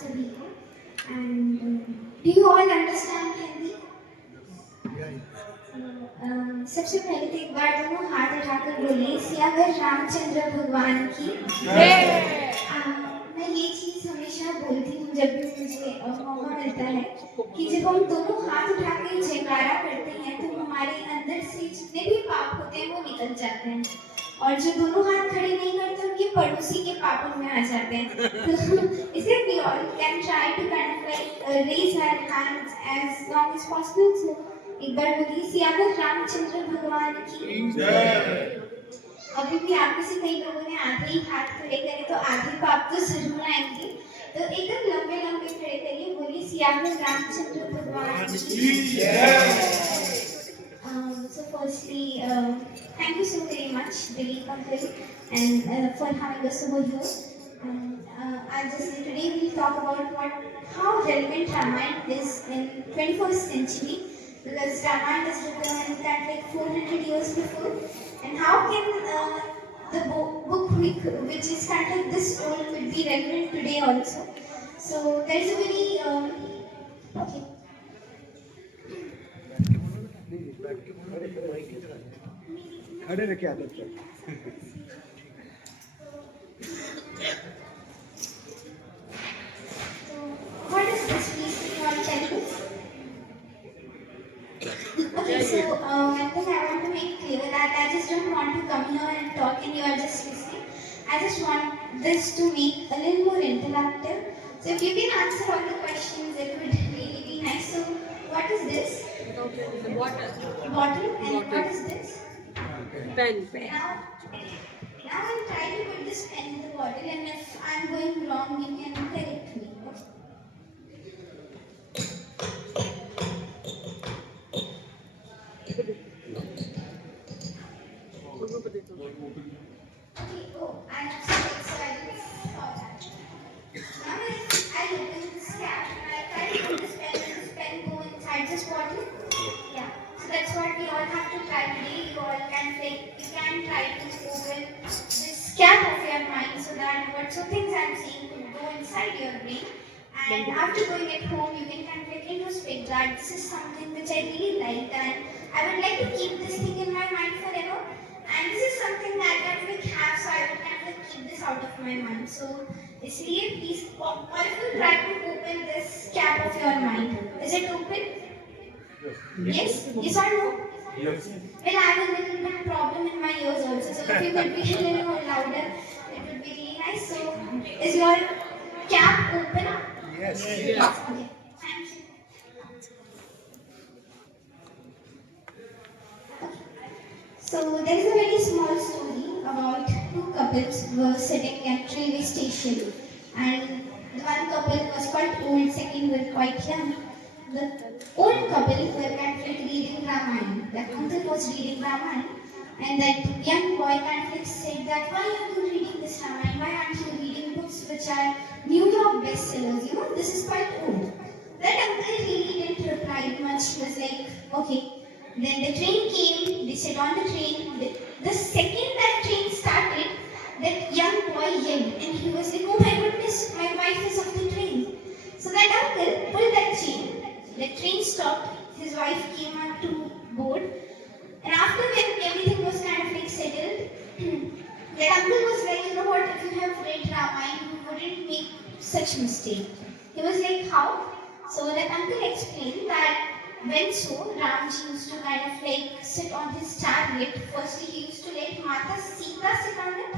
सभी को and do you all understand Hindi? सबसे पहले तो एक बार दोनों हाथ उठाकर बोलिए सियावर रामचंद्र भगवान की। मैं ये चीज़ हमेशा बोलती हूँ जब भी मुझे मौका मिलता है कि जब हम दोनों हाथ उठा के जयकारा करते हैं तो हमारे अंदर से जितने भी पाप होते हैं वो निकल जाते हैं, और जो दोनों हाथ खड़े नहीं करते उनके पड़ोसी के पापों में आ जाते हैं। तो इसलिए we all can try to kind of like raise our hands as long as possible. So एक बार बोलिए सियावर रामचंद्र भगवान की जय। अभी भी आप में से कई लोगों ने आधे ही हाथ खड़े करे तो आधे पाप तो जरूर आएंगे, तो एकदम लंबे लंबे खड़े करिए, बोलिए सियावर रामचंद्र भगवान की जय। So firstly, thank you so very much, Dilip Uncle, and for having us over here. I'll just say today we'll talk about how relevant Ramayana is in 21st century, because Ramayana is written that like 400 years before, and how can the book which is kind of like this old would be relevant today also. So there is a very okay. खड़े रखे आदत से। What is this, please? You want to tell me? Okay, so one thing I want to make clear that I just don't want to come here and talk and you are just listening. I just want this to make a little more interactive. So if you can answer all the questions, it would really be nice. So what is this? Water. Bottle. And what is this? Pen. Now I'll try to put this pen in the bottle, and if I'm going wrong, you can correct me. Okay, oh, I have some excited for that. Now if I open this cap and I try to put this pen go inside this bottle. Yeah. So that's what we all have to try today. You all can like you can try to open this cap of your mind so that whatso things I'm saying could go inside your brain. And after going at home, you can kind of like introspect that this is something which I really like and I would like to keep this thing in my mind forever. And this is something that I can like have, so I would kind of like keep this out of my mind. So, इसलिए please all of you try to open this cap of your mind. Is it open? Yes? Yes or no? Yes. Well, I have a little bit problem in my ears also, so if you could be a little more louder, it would be really nice. So, is your cap open? Yes. Yes. Okay. Thank you. So there is a very small story about two couples were sitting at railway station, and the one couple was quite old, second were quite young. The old couple were kind of like reading Ramayana. That uncle was reading Ramayana, and that young boy kind of like said that why are you reading this Ramayana? Why aren't you reading books which are New York bestsellers? You know, this is quite old. That uncle really didn't reply much. He was like, okay. Then the train came, they sat on the train. The second that train started, that young boy yelled and he was like, oh my goodness, my wife is off the train. So that uncle pulled that chain, the train stopped, his wife came up to board, and after when everything was kind of like settled, that uncle was like, you know what, if you have read Ramayana, you wouldn't make such mistake. He was like, how? So that uncle explained that when so, Ramji used to kind of like sit on his chariot. Firstly, he used to let Mata Sita sit on it,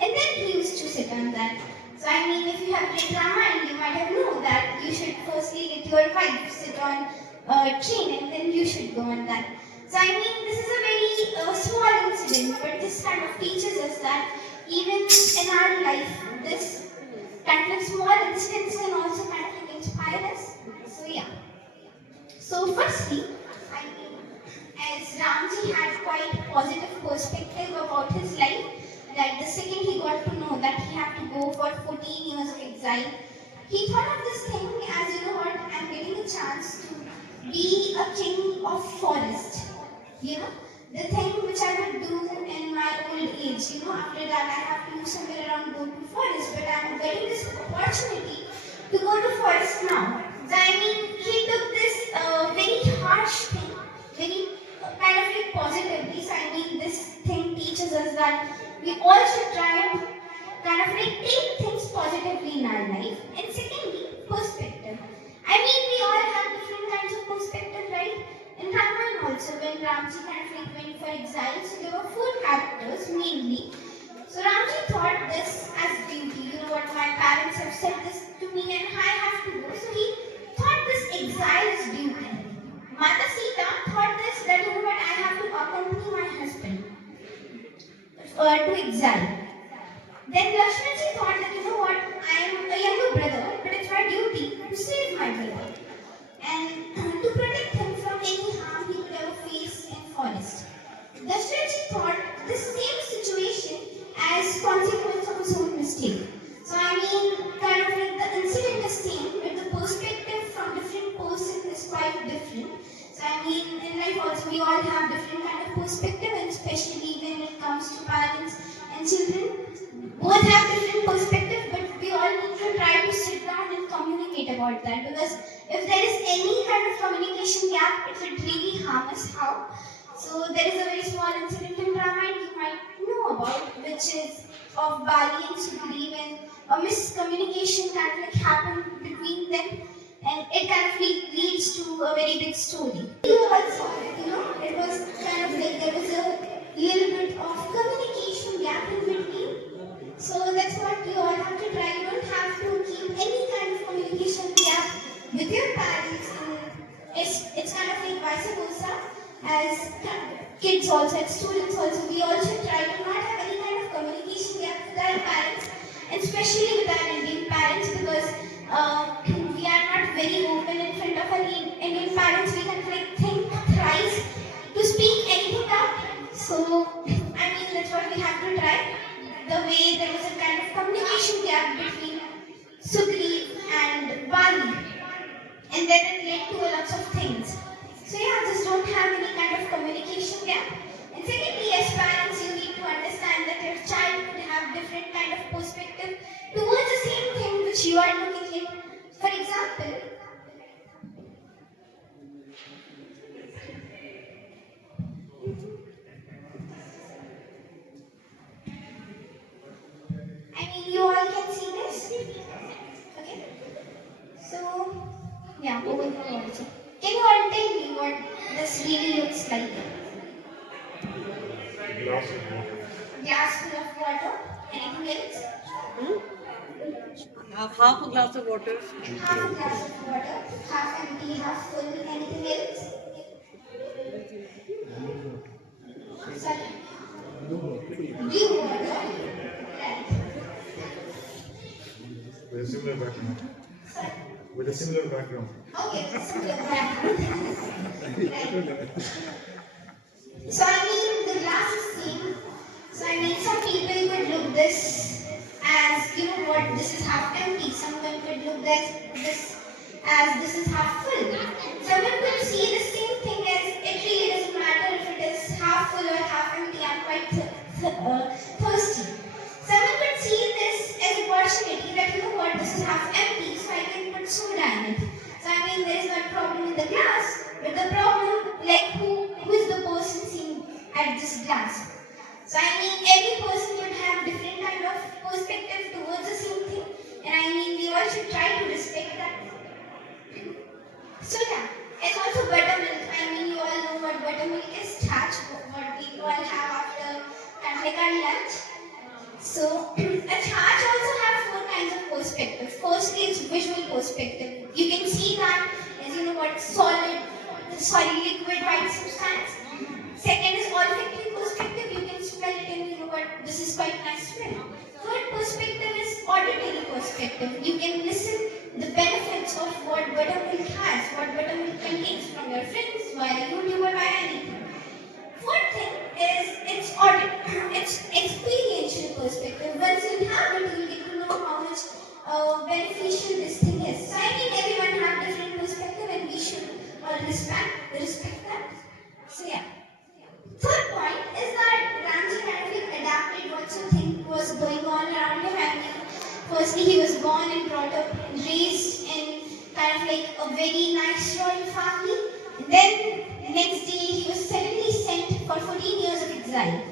and then he used to sit on that. So I mean, if you have read Ramayana, you might have known that you should firstly let your wife sit on a train, and then you should go on that. So I mean, this is a very small incident, but this kind of teaches us that even in our life, this kind of small incidents can also kind of like inspire us. So yeah. So firstly, I mean, as Ramji had quite positive perspective about his life, that the second he got to know that he had to go for 14 years of exile, he thought of this thing as, you know what, I'm getting a chance to be a king of forest. You know, the thing which I would do in my old age, you know, after that I have to somewhere around go to forest, but I'm getting this opportunity to go to all should try and kind of like take things positively in our life. And secondly, perspective. I mean, we all have different kinds of perspective, right? In Ramayana also, when Ramji kind of like went for exile, so there were four characters mainly. So Ramji thought this as duty. You know what? My parents have said this to me, and I have to go. So he thought this exile is duty. Mother Sita thought this that you know what? I have to accompany my husband to exile. Then Lakshmanji thought that you know what? I am a younger brother, but it's my duty to save my brother and to protect him from any harm he could ever face in forest. Dashrathji thought the same situation as consequence of his own mistake. So I mean, kind of like the incident is same, but the perspective from different person is quite different. So I mean, in life also we all have different kind of perspective, and especially when it comes to parents and children, both have different perspective, but we all need to try to sit down and communicate about that, because if there is any kind of communication gap, it would really harm us. How? So there is a very small incident in Ramayana you might know about, which is of Bali and Sugriv, and a miscommunication kind of like happened between them, and it kind of leads to a very big story. You all saw it, you know, it was kind of like there was a little bit of communication gap in between. So that's what you all have to try. You don't have to keep any kind of communication gap with your parents. It's kind of like vice versa. As kids also, as students also, we all should try to not have any kind of communication gap with our parents, and especially with our Indian parents, because we are not very open in front of our Indian parents. We kind of like think thrice to speak anything out. So I mean that's what we have to try. The way there was a kind of communication gap between Sugriv and Bali, and then it led to a lot of things. So yeah, just don't have any kind of communication gap. And secondly, as parents, you need to understand that your child could have different kind of perspective towards the same thing which you are looking at. For example, I mean, you all can see this. Okay. So, yeah, over here also. Can you all tell me what this really looks like? Glass of water. Glass full of water. Anything else? Half a glass of water. Half a glass of water. Half empty, half full. Anything else? Sorry. Blue water. Right. With a similar background. Sorry. With a similar background. Okay, similar background. Right. So I mean the glass is same. So I mean some people could look this as you know what, this is half empty. Someone could look this as this is half full. Someone could see the same thing as it really doesn't matter if it is half full or half empty. I'm quite thirsty. Someone could see this as a opportunity that you know what, this is half empty, so I can put soda in it. So I mean there is no problem in the glass, but the problem like who is the person seeing at this glass. So I mean every person would have different kind of perspective towards the same thing, and I mean we all should try to respect that. So yeah, and also buttermilk. I mean you all know what buttermilk is, starch, what we all have after kind of like our lunch. So a chart also have four kinds of perspective. Firstly, it's visual perspective. You can see that as you know what, solid, liquid, white substance. Second is olfactory perspective. You can smell it and you know what, this is quite nice smell. Third perspective is auditory perspective. You can listen the benefits of what buttermilk has, what buttermilk contains from your friends, via YouTube or via anything. Fourth thing is it's experiential perspective. Once you have it, you get to know how much beneficial this thing is. So I think everyone have different perspective, and we should all respect that. So yeah. Third point is that Ramji kind of like adapted what something was going on around him. I mean, firstly he was born and brought up, raised in kind of like a very nice royal family. Then next day he was suddenly sent for 14 years of exile.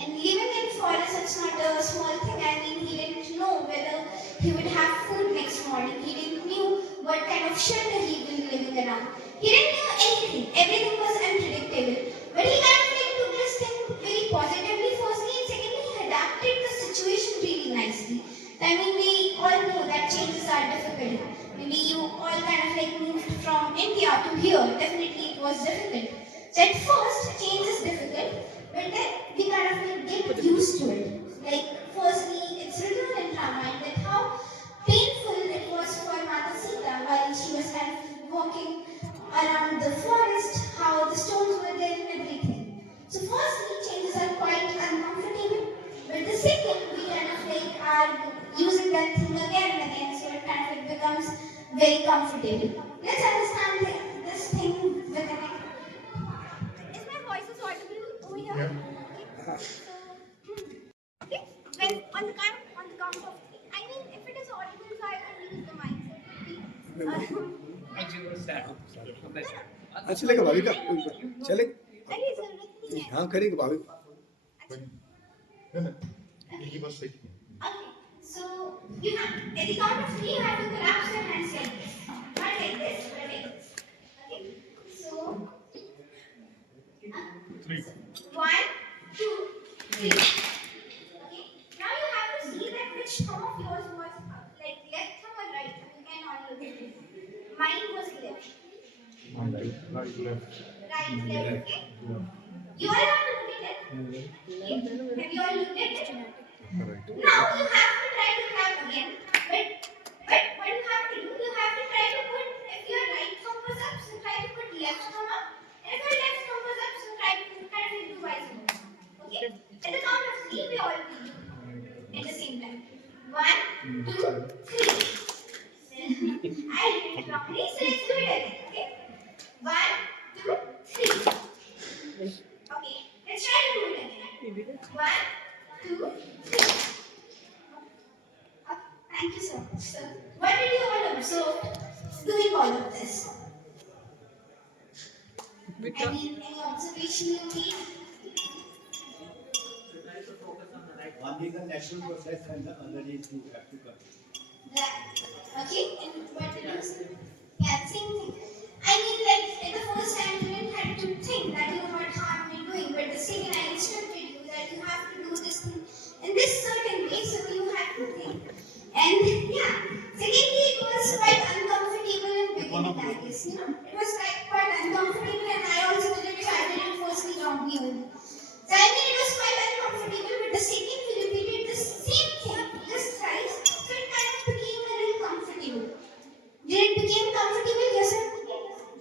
And living in forest it's not a small thing. I mean, he didn't know whether he would have food next morning. He didn't knew what kind of shelter he will be living around. He didn't know anything. Everything was unpredictable. But he kind of like took this thing very positively, firstly, and secondly, he adapted the situation really nicely. I mean, we all know that changes are difficult. Maybe you all kind of like moved from India to here. Definitely it was difficult. So at first, change is difficult, but then we kind of like get used to it. Like, firstly, it's written in Ramayana that how painful it was for Mata Sita while she was kind of walking around the forest, how the stones were there and everything. So firstly, changes are quite uncomfortable, but the second, we kind of like are using that thing again and again, so it kind of like becomes very comfortable. Let's understand this thing with the next. Is my voice is audible over here? Yeah. Okay. So, okay. When on the count of three. I mean, if it is audible, so I will use the mic. So it will be. अच्छा चलेगा भाभी का चले अरे जरूरत नहीं है. हाँ करेंगे भाभी But, no, no. You keep on speaking. Okay, so you have at the count of three, you have to collapse your hands like this, not like this, but like this. Okay, so 3. 1, 2, 3. Okay, now you have to see that which thumb of yours was up, like left thumb or right thumb. You can all look at it. Mine was left. Right, left. Right, left. Okay. You all have to look at it. Okay. Have you all looked at it? Correct. Now you have to try to clap again, but what you have to do, you have to try to put, if your right thumb was up, so try to put left thumb up, and if your left thumb was up, so try to kind of do vice versa. Okay? At the count of three, we all do at the same time. 1, 2, 3. I did it wrongly, so let's do it again. Okay? 1, 2, 3. Okay, let's try to do it again. 1, 2, 3. Thank you so much, sir. What did you all observe doing all of this? Any observation you made? One is a natural process and the other is you have to cut. Right. Okay, and what did you say? Yeah, same thing. I mean, like, at the first time you didn't have to think that you what harm you're doing, but the second I instructed you that you have to do this thing in this certain way, so you have to think. And yeah, secondly, it was quite uncomfortable in beginning, I guess, you know. It was like quite uncomfortable, and I also did it, so I did it firstly wrongly only. So I mean, it was quite uncomfortable, but the second we repeated the same thing just thrice, so it kind of became a little comfortable. Did it become comfortable? Yes, sir?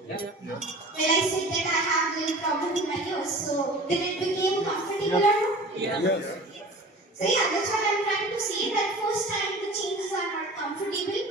Yeah. When I said that I have a little problem with my ears, so did it become comfortable or not? yes So yeah, that's what I'm trying to say. That first time the changes are not comfortable,